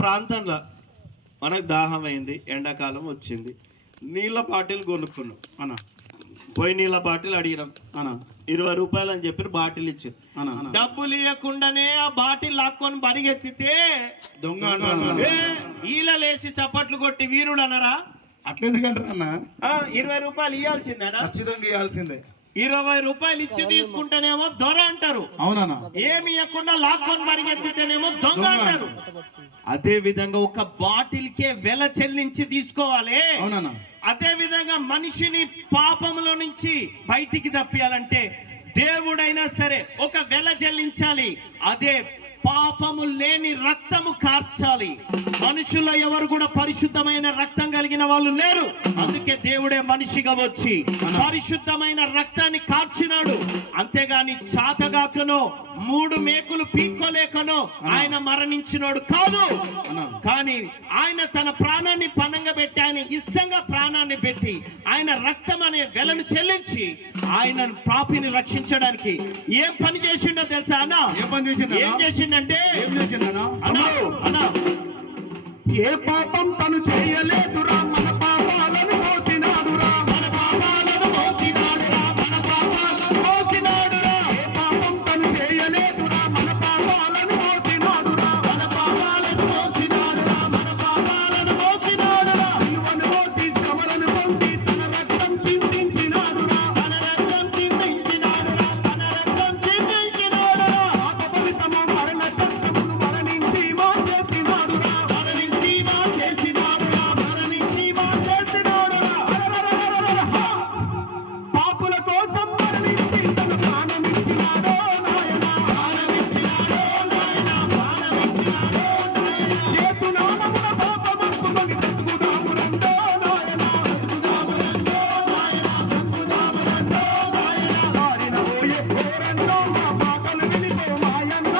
ప్రాంతంలో మనకు దాహం అయింది, ఎండాకాలం వచ్చింది, నీళ్ళ బాటిల్ కొనుక్కున్నాం అన్న. పోయి నీళ్ళ బాటిల్ అడిగినాం అన్న, 20 రూపాయలు అని చెప్పి బాటిల్ ఇచ్చారు అన్న. డబ్బులు ఇవ్వకుండానే ఆ బాటిల్ లాక్కొని బరిగెత్తితే దొంగ ఈలలేసి చప్పట్లు కొట్టి వీరుడు అన్నారా? అట్లెందుకంటారు అన్న? 20 రూపాయలు ఇవ్వాల్సిందేనా? ఖచ్చితంగా ఇవ్వాల్సిందే. 20 రూపాయలు ఇచ్చి తీసుకుంటేనేమో దొర అంటారు, అవునా? ఏమి ఇవ్వకుండా లాక్కొని పరిగెత్తితేనేమో దొంగ అంటారు. అదే విధంగా ఒక బాటిల్ కే వెల చెల్లించి తీసుకోవాలి. అవునా? అదే విధంగా మనిషిని పాపములో నుంచి బయటికి తప్పియాలంటే దేవుడైనా సరే ఒక వెల చెల్లించాలి. అదే పాపము లేని రక్తము కార్చాలి. మనుషుల్లో ఎవరు కూడా పరిశుద్ధమైన రక్తం కలిగిన వాళ్ళు లేరు. అందుకే దేవుడే మనిషిగా వచ్చి పరిశుద్ధమైన రక్తాన్ని కార్చినాడు. అంతేగాని చాతగాకనో 3 మేకులు పీక్కోలేకనో ఆయన మరణించినాడు కాదు. కానీ ఆయన తన ప్రాణాన్ని పణంగా పెట్టి, ఆయన ఇష్టంగా ప్రాణాన్ని పెట్టి, ఆయన రక్తం అనే వెలను చెల్లించి ఆయన పాపిని రక్షించడానికి ఏం పని చేసిండో తెలుసా అన్న? ఏం చేసిండంటే, అన్నా ఏ పాపం తను చేయలేదురా, మన పాపాలను మోసినాడురా, మన పాపాలను మోసినాడురా, మన పాపాలను మోసినాడురా. ఏ పాపం తను చేయలేదురా, మన పాపాలను మోసినాడురా, మన పాపాలను మోసినాడురా, మన పాపాలను మోసినాడురా. సిలువను మోసి శ్రమలను పొంది తన రక్తం చిందించినాడురా, తన రక్తం చిందించినాడురా, తన రక్తం చిందించినాడురా. పాప ఫలితము మరణ చట్టమును మరణించి మా చేసినాడురా, మరణించి మా చేసినాడురా, మరణించి మా చేసినాడురా. పాపుల కోసం మరణించి తన ప్రాణమిచ్చినాడో నాయనా, ప్రాణమిచ్చినాడో నాయనా, ప్రాణమిచ్చినాడో నాయనా. యేసు నామమున పాపమొప్పుకొని బ్రతుకుదాము రండో నాయనా, బ్రతుకుదాము రండో నాయనా, బ్రతుకుదాము రండో నాయనా. దారిన పోయే ఘోరంలో మా పాటలు వినిపో మాయన్న,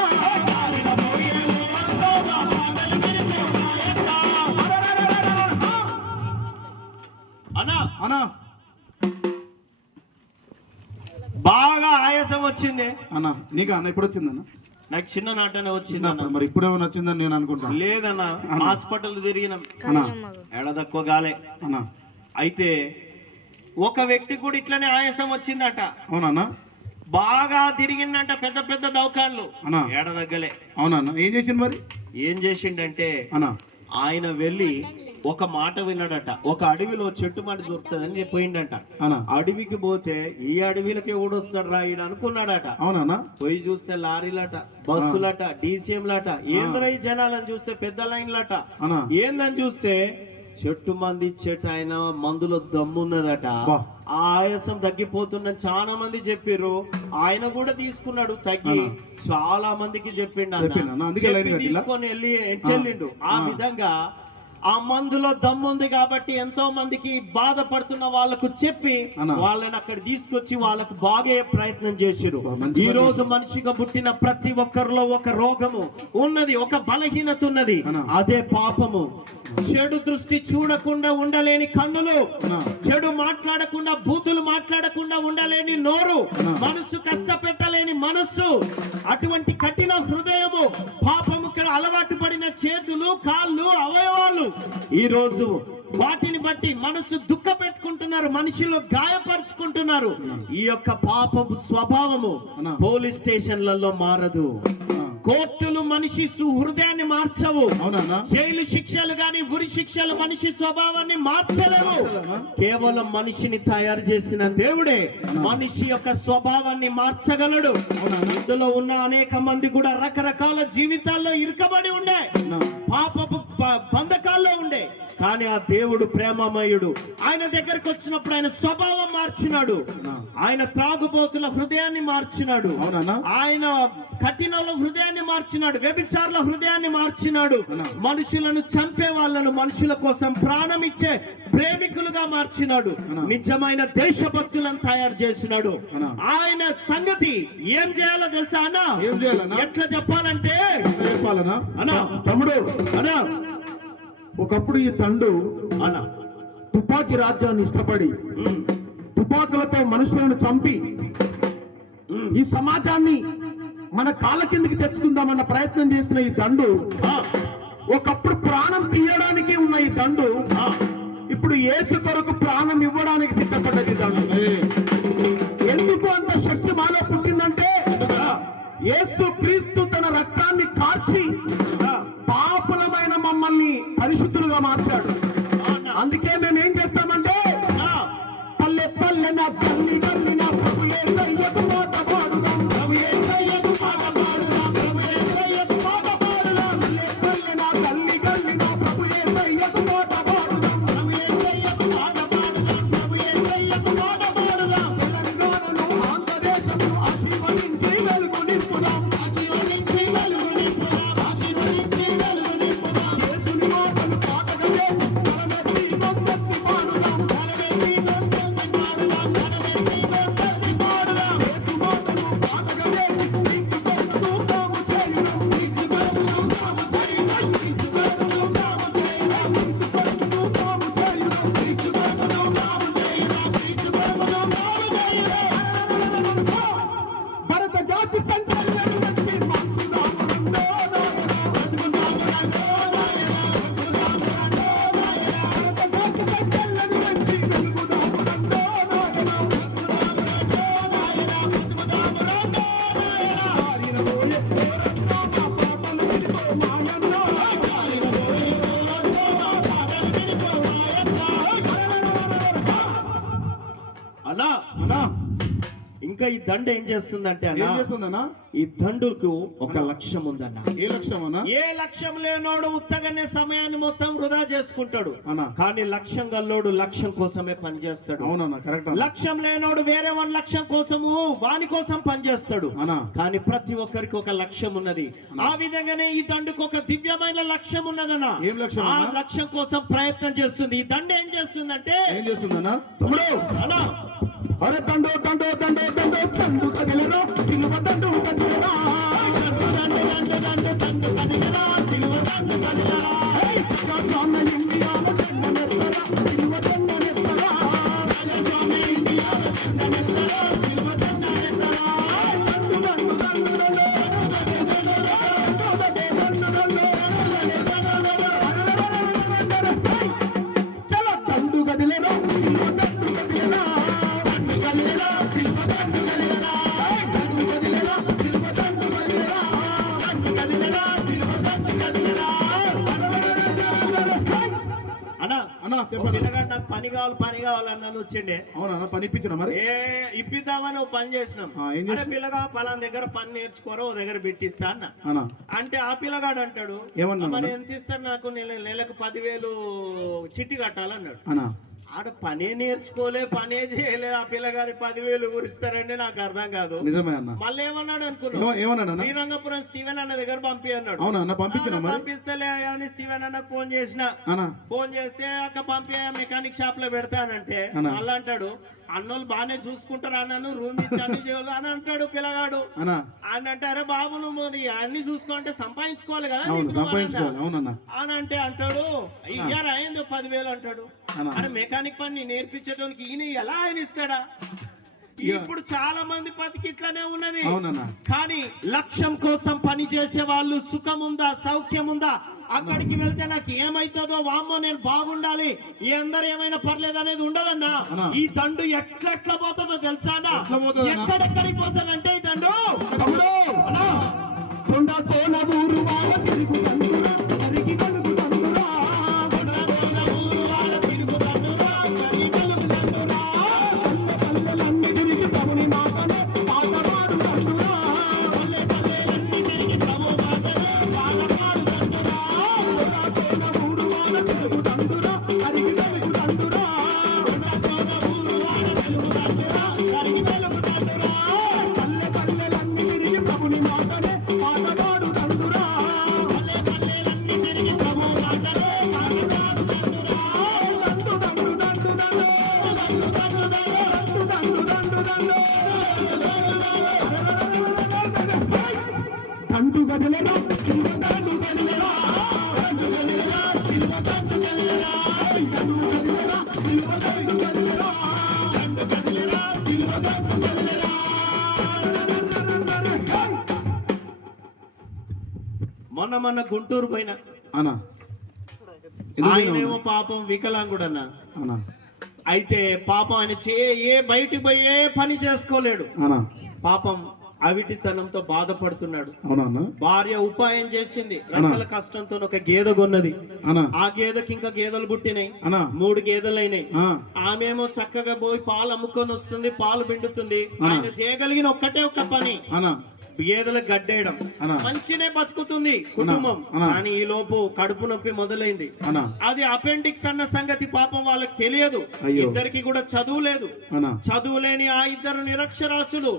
దారిన పోయే లోకంలో మా మాటలు వినిపో మాయన్న. అన్నా అన్నా బాగా ఆయాసం వచ్చింది అన్న, నీకు అన్న ఇప్పుడు వచ్చిందన్న? నాకు చిన్న నాటనే వచ్చింది అన్న. మరి ఇప్పుడేమైనా వచ్చిందని నేను అనుకుంటాను. లేదన్నా, హాస్పిటల్ తిరిగినాం, అన్నా ఎడ తక్కువ గాలే. అన్నా అయితే ఒక వ్యక్తి కూడా ఇట్లనే ఆయాసం వచ్చిందట. అవునన్నా? బాగా తిరిగిందంట పెద్ద పెద్ద దవాఖాన్లు, అన్నా ఎడ తగ్గలే. అవునన్నా? ఏం చేసింది మరి? ఏం చేసిండంటే అన్నా ఆయన వెళ్ళి ఒక మాట విన్నాడట. ఒక అడవిలో చెట్టు మాట దొరుకుతుందని పోయిండట. అన్నా అడవికి పోతే ఈ అడవిలకి ఎవడొస్తాడు రా ఈయన అనుకున్నాడట. అవునన్నా? పోయి చూస్తే లారీలట, బస్సులట, డీసీఎంలట. ఏంద్రా ఈ జనాలని చూస్తే పెద్ద లైన్లట. అన్నా ఏందని చూస్తే చెట్టు మంది చెట్టు ఆయన మందులో దమ్మున్నదట. ఆ ఆయాసం తగ్గిపోతుందని చాలా మంది చెప్పారు. ఆయన కూడా తీసుకున్నాడు, తగ్గి చాలా మందికి చెప్పిండు. తీసుకొని వెళ్ళిండు. ఆ విధంగా ఆ మందులో దమ్ముంది కాబట్టి ఎంతో మందికి బాధపడుతున్న వాళ్ళకు చెప్పి వాళ్ళని అక్కడ తీసుకొచ్చి వాళ్ళకు బాగే ప్రయత్నం చేశారు. ఈ రోజు మనిషిగా పుట్టిన ప్రతి ఒక్కరిలో ఒక రోగము ఉన్నది, ఒక బలహీనత ఉన్నది. అదే పాపము. చెడు దృష్టి చూడకుండా ఉండలేని కన్నులు, చెడు మాట్లాడకుండా బూతులు మాట్లాడకుండా ఉండలేని నోరు, మనసు కష్టపెట్టలేని మనస్సు, అటువంటి కఠిన హృదయము, పాపము అలవాటు పడిన చేతులు, కాళ్ళు, అవయవాలు ఈ రోజు వాటిని బట్టి మనసు దుఃఖ పెట్టుకుంటున్నారు, మనిషిలో గాయపరుచుకుంటున్నారు. ఈ యొక్క పాపపు స్వభావము పోలీస్ స్టేషన్లలో మారదు, కోర్టులు మనిషి హృదయాన్ని మార్చవు, జైలు శిక్షలు గాని ఉరి శిక్షలు మనిషి స్వభావాన్ని మార్చలేవు. కేవలం మనిషిని తయారు చేసిన దేవుడే మనిషి యొక్క స్వభావాన్ని మార్చగలడు. ఇందులో ఉన్న అనేక మంది కూడా రకరకాల జీవితాల్లో ఇరుకబడి ఉండే, పాపపు బంధకాల్లో ఉండే. కానీ ఆ దేవుడు ప్రేమమయుడు. ఆయన దగ్గరకు వచ్చినప్పుడు ఆయన స్వభావం మార్చినాడు. ఆయన త్రాగుబోతుల హృదయాన్ని మార్చినాడు. ఆయన కఠినల హృదయాన్ని మార్చినాడు. వ్యభిచారుల హృదయాన్ని మార్చినాడు. మనుషులను చంపే వాళ్ళను మనుషుల కోసం ప్రాణం ఇచ్చే ప్రేమికులుగా మార్చినాడు. నిజమైన దేశభక్తులను తయారు చేసినాడు. ఆయన సంగతి ఏం చేయాలో తెలుసా అన్న? ఏం చేయాలన్నా? ఎట్లా చెప్పాలంటే చెప్పాలన్నా? అన్నా తమ్ముడు అన్నా, ఒకప్పుడు ఈ తండు అన్న తుపాకీ రాజ్యాన్ని ఇష్టపడి తుపాకులతో మనుషులను చంపి ఈ సమాజాన్ని మన కాళ్ళ కిందకి తెచ్చుకుందామన్న ప్రయత్నం చేసిన ఈ తండు ఒకప్పుడు ప్రాణం తీయడానికి ఉన్న ఈ దండు ఇప్పుడు యేసు కొరకు ప్రాణం ఇవ్వడానికి సిద్ధపడ్డది ఈ దండు. ఎందుకు అంత శక్తి మాలో పుట్టిందంటే యేసు క్రీస్తు తన రక్తాన్ని కార్చి పాపులమైన మమ్మల్ని పరిశుద్ధులుగా మార్చాడు. అందుకే మేము ఏం చేస్తామంటే పల్లె పల్లె నా గల్లి గల్లి నా ప్రభు యేసయ్యకు పాట పాడుదాం, ప్రభు యేసయ్యకు పాట పాడుదాం, ప్రభు యేసయ్యకు పాట పాడుదాం. పల్లె పల్లె నా గల్లి గల్లి నా ప్రభు యేసయ్యకు పాట పాడుదాం, ప్రభు యేసయ్యకు పాట పాడుదాం, ప్రభు యేసయ్యకు పాట పాడుదాం. తెలంగాణను ఆంధ్రదేశము ఆశీర్వదించి వెలుగు నింపుదాం, ఆశీర్వదించి వెలుగు నింపుదాం, ఆశీర్వదించి వెలుగు నింపుదాం. యేసుని మాటలు పాటగా చేసి తలమెత్తి గొంతెత్తి పాడుదాం, తలమెత్తి గొంతెత్తి పాడుదాం, తలమెత్తి గొంతెత్తి పాడుదాం. యేసు మాటలు పాటగా చేసి క్రీస్తు కొరకు తాము చేయుదాం, క్రీస్తు కొరకు తాము చేయుదాం, క్రీస్తు కొరకు తాము చేయుదాం, క్రీస్తు కొరకు తాము చేయుదాం, క్రీస్తు కొరకు తాము చేయుదాం, క్రీస్తు కొరకు తాము చేయుదాం. భరత జాతి సంకల్పం వచ్చి మార్చుదాము రండో నాయనా, బ్రతుకుదాము రండో నాయనా, బ్రతుకుదాము రండో నాయనా. భరత జాతి సంకల్పం వచ్చి వెలుగుదాము రండో నాయనా, బ్రతుకుదాము రండో నాయనా, బ్రతుకుదాము రండో నాయనా. ఆరినబోయే పోరన్నో మా పాటలు వినిపో మాయన్నో, ఆరినబోయే పోరన్నో మా పాటలు వినిపో మాయన్నో. అన్నా అన్నా ఇంకా ఈ దండ ఏం చేస్తుందంటే ఏం అన్న, చేస్తుందన్నా? ఈ దండుకు ఒక లక్ష్యం ఉందన్న. ఏ లక్ష్యం అన్నా? ఏ లక్ష్యం లేనోడు ఉత్తగానే సమయాన్ని మొత్తం వృధా చేసుకుంటాడు. అన్నా. కానీ లక్ష్యం గల్లోడు లక్ష్యం కోసమే పనిచేస్తాడు. అవునన్నా, కరెక్ట్ అన్నా. లక్ష్యం లేనోడు వేరే వాని లక్ష్యం కోసము వాని కోసం పనిచేస్తాడు. అన్నా. కానీ ప్రతి ఒక్కరికి ఒక లక్ష్యం ఉన్నది. ఆ విధంగానే ఈ దండుకు ఒక దివ్యమైన లక్ష్యం ఉన్నదన్న. ఏం లక్ష్యం ఆ అన్నా? లక్ష్యం కోసం ప్రయత్నం చేస్తుంది. ఈ దండ ఏం చేస్తుందంటే ఏం చేస్తుందన్నా? తమ్ముడు అన్నా అరే దండో దండో దండో దండో దండు కదిలేరా, సిలువ దండు కదిలేరా, దండు దండు దండు దండు దండు కదిలేరా, సిలువ దండు కదిలేరా. రాజస్వామి ఇండియాల దండనెత్తరా, సిలువ దండనెత్తరా, రాజస్వామి ఇండియాల దండనెత్తరా, సిలువ దండనెత్తరా. దండు దండు దండు దండు చలో దండు కదిలేరా, సిలువ దండు కదిలేరా, దండు కదిలేరా, సిలువ దండు కదిలేరా, దండు కదిలేరా, సిలువ దండు కదిలేరా, దండు కదిలేరా, సిలువ దండు కదిలేరా. అన్నా అన్నా ఒక చెప్పండి. పిల్లగాడు నాకు పని కావాలన్నాను వచ్చిండే. అవునా పని ఇప్పించిన మరి? ఇప్పిద్దామని ఓ పని చేసినాం. ఏం అంటే పిల్లగా పలానా దగ్గర పని నేర్చుకోరో ఓ దగ్గర పెట్టిస్తా అన్న. అన్నా అంటే ఆ పిల్లగాడు అంటాడు, ఏమన్నా మరి ఎంత ఇస్తారు నాకు, నెలకు 10,000 చిట్టి కట్టాలన్నాడు. అన్నా ఆడ పనే నేర్చుకోలే, పనే చేయలే, ఆ పిల్లగారి 10,000 గురిస్తారండి. నాకు అర్థం కాదు. నిజమే అన్న. మళ్ళీ ఏమన్నాడు అనుకున్నా, ఏమన్నాడు అన్న? శ్రీరంగపురం స్టీవెన్ అన్న దగ్గర పంపి అన్నాడు. అవునా అన్న, పంపించిన మరి? పంపిస్తలే అని స్టీవెన్ అన్నకు ఫోన్ చేసిన. అన్నా ఫోన్ చేస్తే అక్క పంపి మెకానిక్ షాప్ లో పెడతానంటే అన్న. మళ్ళీ అంటాడు, అన్నోళ్ళు బాగానే చూసుకుంటారు అన్నాను, రూమ్ ఇచ్చి అన్ని చేయాలి అని అంటాడు పిల్లగాడు. అన్నా అని అంటే, అరే బాబు నువ్వు మరి అన్ని చూసుకోవాలంటే సంపాదించుకోవాలి కదా అవును, నీకు సంపాదించుకోవాలి. అవునన్నా అని అంటే అంటాడు, ఇయ్యారా అయింది 10,000 అంటాడు. అన్న. అరే మెకానిక్ పని నేర్పించడానికి ఈయన ఎలా ఆయన ఇస్తాడా? ఇప్పుడు చాలా మంది బతికి ఇట్లానే ఉన్నది. అవునన్నా. కానీ లక్ష్యం కోసం పని చేసే వాళ్ళు సుఖం ఉందా, సౌఖ్యం ఉందా, అక్కడికి వెళ్తే నాకు ఏమైతుందో, వామ్మో నేను బాగుండాలి, ఈ అందరు ఏమైనా పర్లేదు అనేది ఉండదన్నా. అన్నా. ఈ దండు ఎట్లా పోతుందో తెలుసా అన్నా? ఎట్లా పోతుందన్నా? ఎక్కడెక్కడికి పోతుందంటే ఈ దండు తమ్ముడు అన్నా, కొండ కోన ఊరు వాళ్ళ తిరుగు దండురా, అరిగి కలుగు దండురా, కొండకోన ఊరు వాళ్ళ తిరుగు దండురా, కరిగి కలుగు దండురా, పల్లె పల్లెలన్నీ తిరిగి ప్రభుని మాటనే పాట పాడు దండురా, పల్లె పల్లెలన్నీ తిరిగి ప్రభు మాటలే పాట పాడు దండురా, కొండ కోన ఊరు వాళ్ళ తిరుగు దండురా, అరిగి కలుగు దండురా, కొండకోన ఊరు వాళ్ళ తిరుగు దండురా, కరిగి కలుగు దండురా, పల్లె పల్లెలన్నీ తిరిగి ప్రభుని మాటనే పాట పాడు దండురా, పల్లె పల్లెలన్నీ తిరిగి ప్రభు మాటలే పాట పాడు దండురా, దండు దండు దండు దండు దండు గదిలేరా, సిలువ దండు గదిలేరా, దండు గదిలేరా, సిలువ దండు గదిలేరా, దండు గదిలేరా, సిలువ దండు గదిలేరా, దండు గదిలేరా, సిలువ దండు గదిలేరా. మొన్న గుంటూరు పోయినా అన్నా ఆయనేమో పాపం వికలాంగుడన్న. అనా అయితే పాపం ఆయన బయటికి పోయి ఏ పని చేసుకోలేడు. అనా పాపం అవిటితనంతో బాధపడుతున్నాడు. అవునా భార్య ఉపాయం చేసింది, రకాల కష్టంతో ఒక గేదె కొన్నది. అనా ఆ గేదెకి ఇంకా గేదెలు పుట్టినాయి, అనా 3 గేదెలైనాయి. ఆమెమో చక్కగా పోయి పాలు అమ్ముకొని వస్తుంది, పాలు పిండుతుంది. ఆయన చేయగలిగిన ఒక్కటే ఒక్క పని, అనా గేదెలకు గడ్డేయడం. మంచినే బతుకుతుంది కుటుంబం. కానీ ఈ లోపు కడుపు నొప్పి మొదలైంది. అది అపెండిక్స్ అన్న సంగతి పాపం వాళ్ళకి తెలియదు. ఇద్దరికి కూడా చదువు లేదు. చదువు లేని ఆ ఇద్దరు నిరక్షరాస్యులు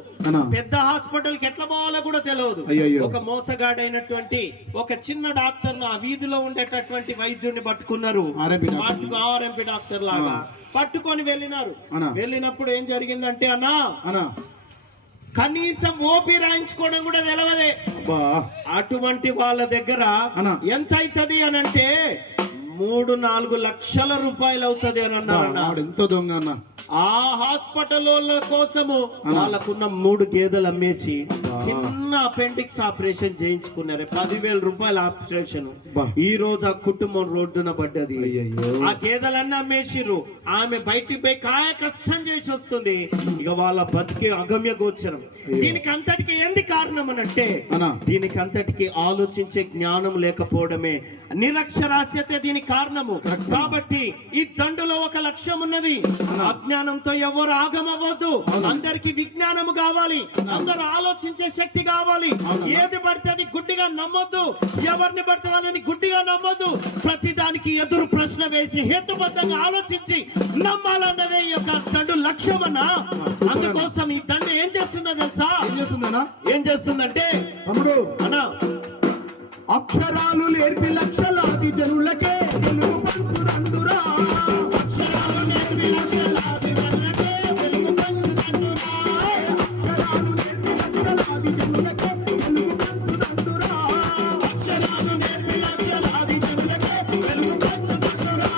పెద్ద హాస్పిటల్ కి ఎట్లా పోవాలో కూడా తెలియదు. ఒక మోసగాడైనటువంటి ఒక చిన్న డాక్టర్ ఆ వీధిలో ఉండేటటువంటి వైద్యుడిని పట్టుకున్నారు. ఆర్ఎంపీ డాక్టర్ లాగా పట్టుకొని వెళ్ళినారు. వెళ్ళినప్పుడు ఏం జరిగిందంటే అన్నా కనీసం ఓపీ రాయించుకోవడం కూడా తెలవదే. అటువంటి వాళ్ళ దగ్గర ఎంత అవుతుంది అని అంటే 3-4 లక్షల రూపాయలు అవుతుంది అని అన్నారు. ఎంతో దొంగ అన్న. ఆ హాస్పిటల్ కోసము వాళ్ళకున్న 3 గేదెలు అమ్మేసి చిన్న అపెండిక్స్ ఆపరేషన్ చేయించుకున్నారు. 10,000 రూపాయల ఆపరేషన్. ఈ రోజు ఆ కుటుంబం రోడ్డున పడ్డది. ఆ గేదెలన్నీ అమ్మేసిర్రు. ఆమె బయటికి పోయి కాయ కష్టం చేసి వస్తుంది. ఇక వాళ్ళ బతికే అగమ్య గోచరం. దీనికి అంతటికి ఏంది కారణం అని అంటే దీనికి అంతటికి ఆలోచించే జ్ఞానం లేకపోవడమే, నిరక్షరాస్యతే దీనికి కారణము. కాబట్టి ఈ దండులో ఒక లక్ష్యం ఉన్నది. అజ్ఞానంతో ఎవరు ఆగమవ్వద్దు. అందరికి విజ్ఞానము కావాలి, అందరూ ఆలోచించే శక్తి కావాలి. ఏది పడితే అది గుడ్డిగా నమ్మొద్దు, ఎవరిని పడితే వాళ్ళని గుడ్డిగా నమ్మొద్దు. ప్రతి దానికి ఎదురు ప్రశ్న వేసి హేతుబద్ధంగా ఆలోచించి నమ్మాలన్నదే ఈ యొక్క దండు లక్ష్యం అన్న. అందుకోసం ఈ దండు ఏం చేస్తుందో తెలుసా? ఏం చేస్తుందంటే తమ్ముడు అన్నా, అక్షరాలు నేర్పి లక్షలాది జనులకే వెలుగు పంచుదండురా. అక్షరాలు నేర్పి లక్షలాది జనులకే వెలుగు పంచుదండురా. అక్షరాలు నేర్పి లక్షలాది జనులకే వెలుగు పంచుదండురా. అక్షరాలు నేర్పి లక్షలాది జనులకే వెలుగు పంచుదండురా.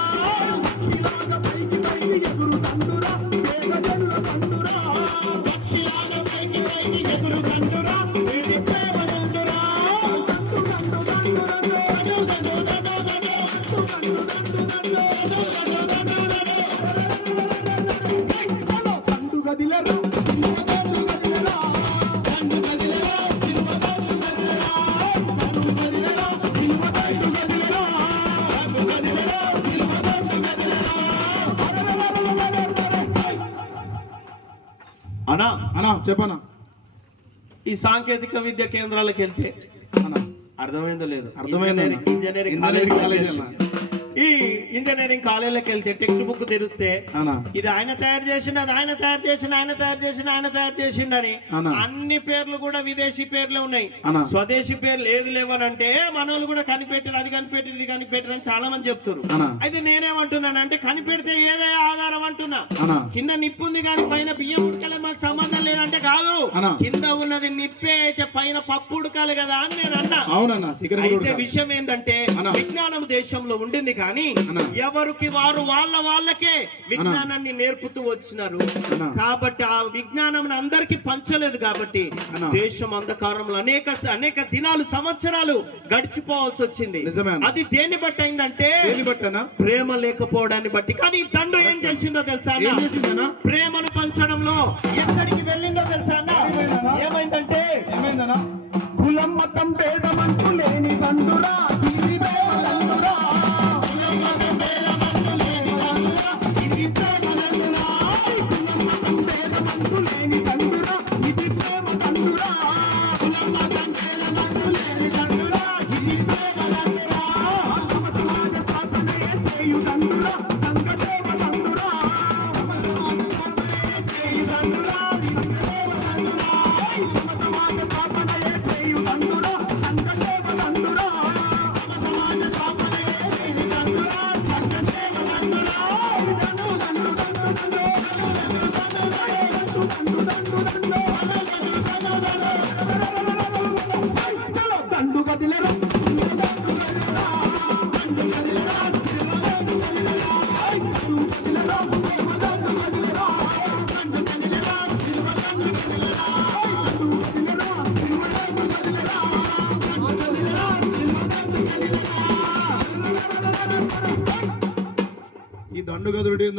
పక్షిలాగా పైకి పైకి ఎగురుదండురా, వేగ జనుల దండురా. పక్షిలాగా పైకి పైకి ఎగురుదండురా, వేగ ప్రేమ దండురా. అన్నా అన్నా చెప్పనా, ఈ సాంకేతిక విద్య కేంద్రాలకు వెళ్తే అర్థమైందో లేదు, ఇంజనీరింగ్ కాలేజ్ ఈ ఇంజనీరింగ్ కాలేజీలోకి వెళ్తే టెక్స్ట్ బుక్ తెరిస్తే ఇది ఆయన తయారు చేసిండు, అది ఆయన తయారు చేసిండు, ఆయన తయారు చేసిండు, ఆయన తయారు చేసిండు అని అన్ని పేర్లు కూడా విదేశీ పేర్లే ఉన్నాయి. స్వదేశీ పేర్లు ఏది లేవనంటే మనోళ్ళు కూడా కనిపెట్టారు, అది కనిపెట్టారు, ఇది కనిపెట్టారు అని చాలా మంది చెప్తారు. అయితే నేనేమంటున్నాను అంటే కనిపెడితే ఏదే ఆధారం అంటున్నా. కింద నిప్పు ఉంది కానీ పైన బియ్యం ఉడకలే, మాకు సంబంధం లేదంటే కాదు. కింద ఉన్నది నిప్పే అయితే పైన పప్పు ఉడకాలి కదా అని నేను అన్నా. అయితే విషయం ఏంటంటే విజ్ఞానం దేశంలో ఉండింది కానీ ఎవరికి వారు వాళ్ళకే విజ్ఞానాన్ని నేర్పుతూ వచ్చినారు. కాబట్టి ఆ విజ్ఞానం అందరికి పంచలేదు. కాబట్టి దేశం అంధకారంలో అనేక దినాలు సంవత్సరాలు గడిచిపోవాల్సి వచ్చింది. అది దేన్ని బట్టి అయిందంటే ప్రేమ లేకపోవడాన్ని బట్టి. కానీ ఈ దండు ఏం చేసిందో తెలుసా? ప్రేమను పంచడంలో ఎక్కడికి వెళ్ళిందో తెలుసా? ఏమైందంటే కులం మతం భేదమంటూ లేని దండురా, ఇది ప్రేమ దండురా. సంఘ సేవ దండురా, సమాజ స్థాపన చేయు దండురా.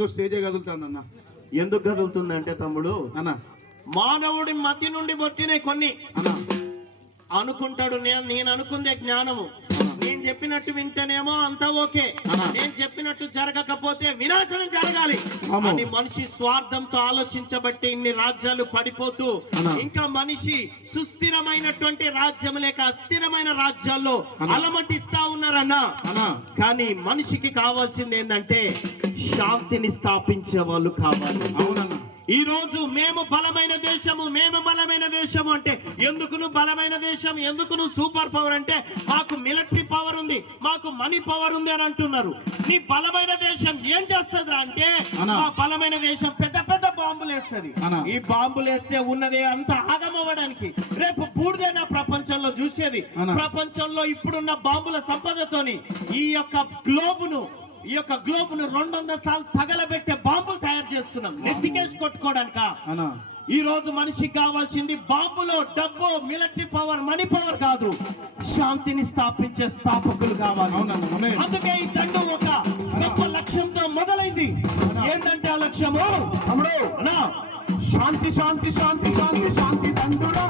ఇదిగో స్టేజే కదులుతాందన్న. ఎందుకు కదులుతుందంటే తమ్ముడు, అన్న మానవుడి మతి నుండి వచ్చినాయి కొన్ని. అన్న అనుకుంటాడు నేను అనుకుందే జ్ఞానము, నేను చెప్పినట్టు వింటేనేమో అంతా ఓకే, నేను చెప్పినట్టు జరగకపోతే వినాశనం జరగాలి అని మనిషి స్వార్థంతో ఆలోచించబట్టి ఇన్ని రాజ్యాలు పడిపోతూ ఇంకా మనిషి సుస్థిరమైనటువంటి రాజ్యం లేక అస్థిరమైన రాజ్యాల్లో అలమటిస్తా ఉన్నారన్నా. కానీ మనిషికి కావాల్సింది ఏంటంటే శాంతిని స్థాపించే వాళ్ళు కావాలి. అవునన్న. ఈ రోజు మేము బలమైన దేశము అంటే ఎందుకును బలమైన దేశం, ఎందుకును సూపర్ పవర్ అంటే మాకు మిలిటరీ పవర్ ఉంది, మాకు మనీ పవర్ ఉంది అని అంటున్నారు. నీ బలమైన దేశం ఏం చేస్తుందిరా అంటే, మా బలమైన దేశం పెద్ద పెద్ద బాంబులు వేస్తుంది. ఈ బాంబులు వేస్తే ఉన్నదే అంత ఆగమవ్వడానికి. రేపు బూడిదైనా ప్రపంచంలో చూసేది. ప్రపంచంలో ఇప్పుడున్న బాంబుల సంపదతోని ఈ యొక్క గ్లోబును 200 సార్లు తగలబెట్టే బాంబులు తయారు చేసుకున్నాం నెత్తికేసి కొట్టుకోవడానిక. ఈ రోజు మనిషికి కావాల్సింది బాంబులో డబ్బు, మిలిటరీ పవర్, మనీ పవర్ కాదు, శాంతిని స్థాపించే స్థాపకులు కావాలి. అందుకే ఈ దండు ఒక గొప్ప లక్ష్యంతో మొదలైంది. ఏంటంటే ఆ లక్ష్యము, తమ్ముడు, శాంతి శాంతి శాంతి శాంతి శాంతి దండురా